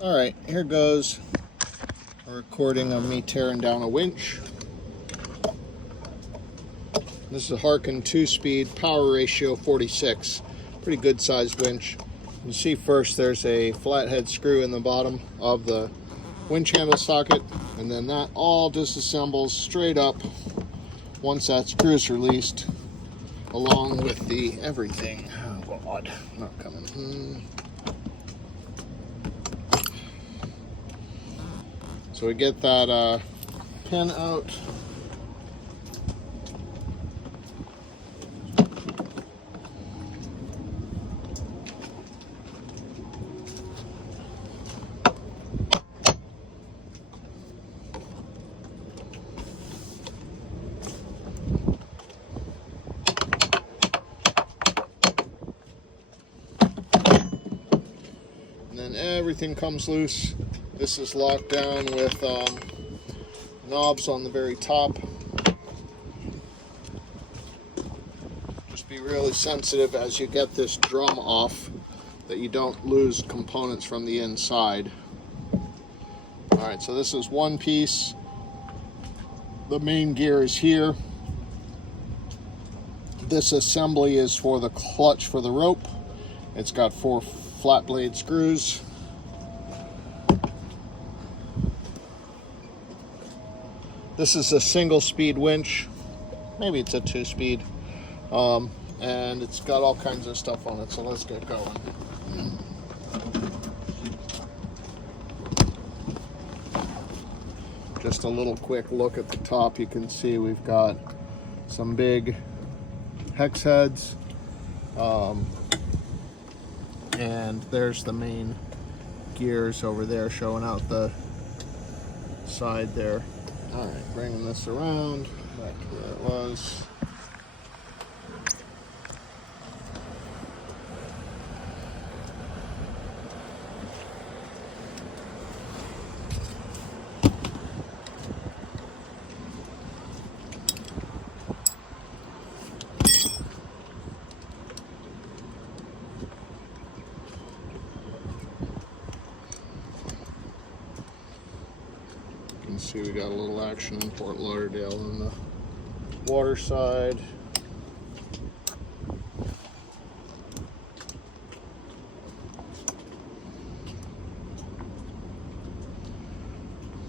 Alright, here goes a recording of me tearing down a winch. This is a Harken 2-speed, power ratio 46. Pretty good sized winch. You can see first there's a flathead screw in the bottom of the winch handle socket, and then that all disassembles straight up once that screw is released, along with the everything. Oh God, not coming. So we get that pin out. And then everything comes loose. This is locked down with knobs on the very top. Just be really sensitive as you get this drum off that you don't lose components from the inside. Alright, so this is one piece. The main gear is here. This assembly is for the clutch for the rope. It's got 4 flat blade screws. This is a single speed winch, maybe it's a 2-speed, and it's got all kinds of stuff on it, so let's get going. Just a little quick look at the top. You can see we've got some big hex heads, and there's the main gears over there showing out the side there. Alright, bringing this around back to where it was. See, we got a little action in Fort Lauderdale on the water side.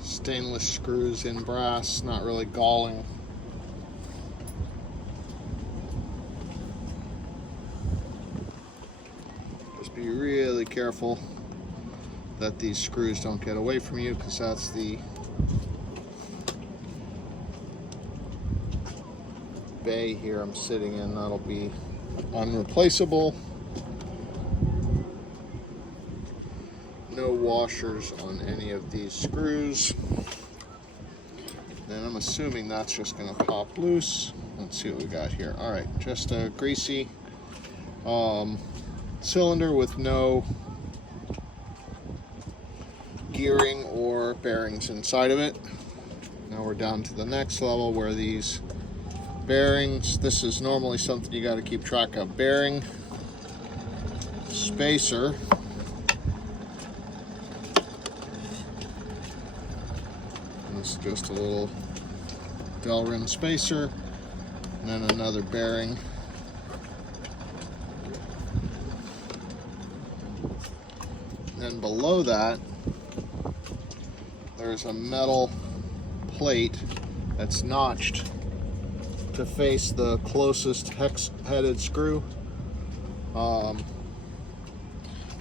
Stainless screws in brass, not really galling. Just be really careful that these screws don't get away from you, because that's the bay here I'm sitting in. That'll be unreplaceable. No washers on any of these screws. Then I'm assuming that's just going to pop loose. Let's see what we got here. Alright, just a greasy cylinder with no gearing or bearings inside of it. Now we're down to the next level where these bearings, this is normally something you got to keep track of. Bearing spacer, and this is just a little bell rim spacer, and then another bearing, and then below that there's a metal plate that's notched to face the closest hex-headed screw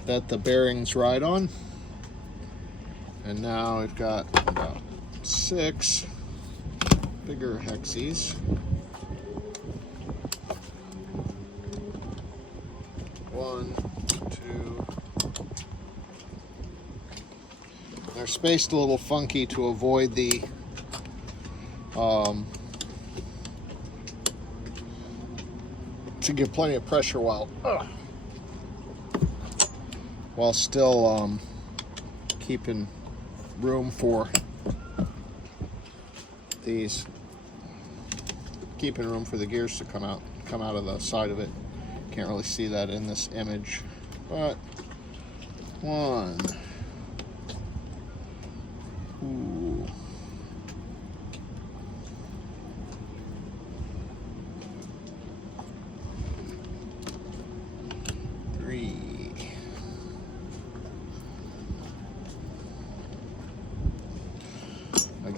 that the bearings ride on. And now we've got about 6 bigger hexes. 1, 2. They're spaced a little funky to avoid the to give plenty of pressure while still keeping room for these, keeping room for the gears to come out of the side of it. Can't really see that in this image, but 1,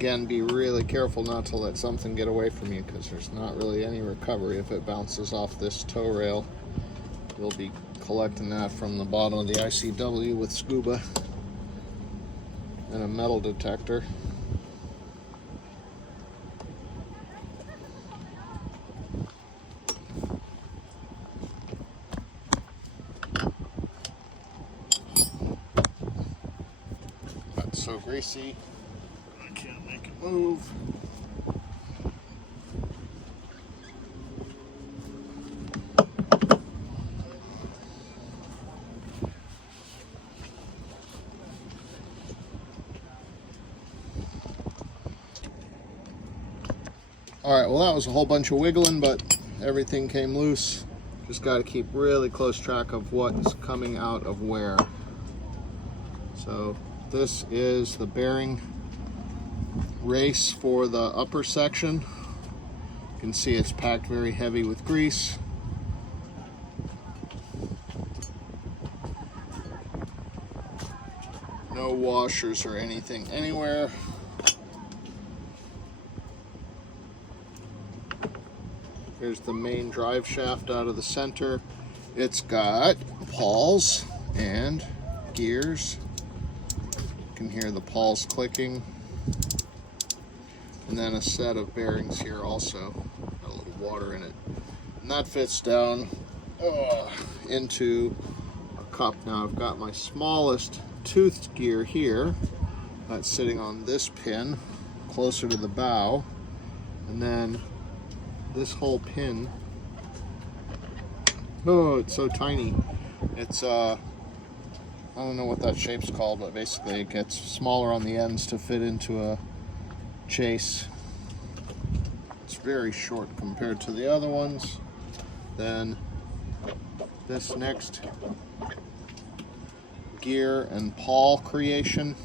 Again, be really careful not to let something get away from you, because there's not really any recovery if it bounces off this tow rail. You'll be collecting that from the bottom of the ICW with scuba and a metal detector. That's so greasy, I can't make it move. Alright, well that was a whole bunch of wiggling, but everything came loose. Just got to keep really close track of what's coming out of where. So this is the bearing race for the upper section. You can see it's packed very heavy with grease. No washers or anything anywhere. Here's the main drive shaft out of the center. It's got pawls and gears. You can hear the pawls clicking. And then a set of bearings here also. Got a little water in it. And that fits down into a cup. Now I've got my smallest toothed gear here. That's sitting on this pin closer to the bow. And then this whole pin, oh, it's so tiny. It's I don't know what that shape's called, but basically it gets smaller on the ends to fit into a chase. It's very short compared to the other ones. Then this next gear and pawl creation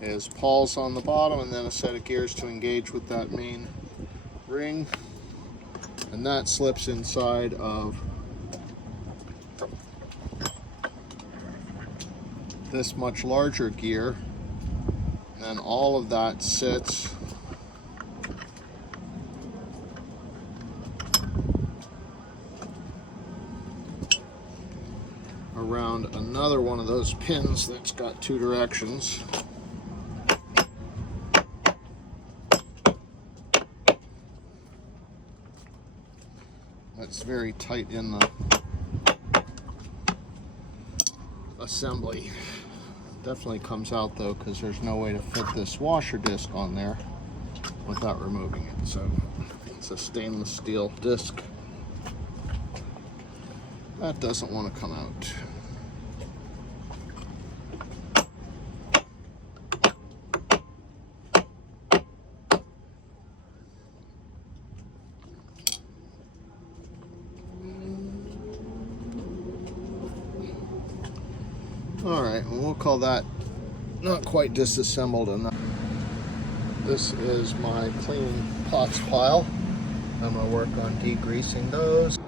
is pawls on the bottom, and then a set of gears to engage with that main ring, and that slips inside of this much larger gear, and then all of that sits around another one of those pins that's got two directions. It's very tight in the assembly. Definitely comes out though, because there's no way to fit this washer disc on there without removing it. So it's a stainless steel disc. That doesn't want to come out. Alright, well, we'll call that not quite disassembled enough. This is my clean pots pile. I'm going to work on degreasing those.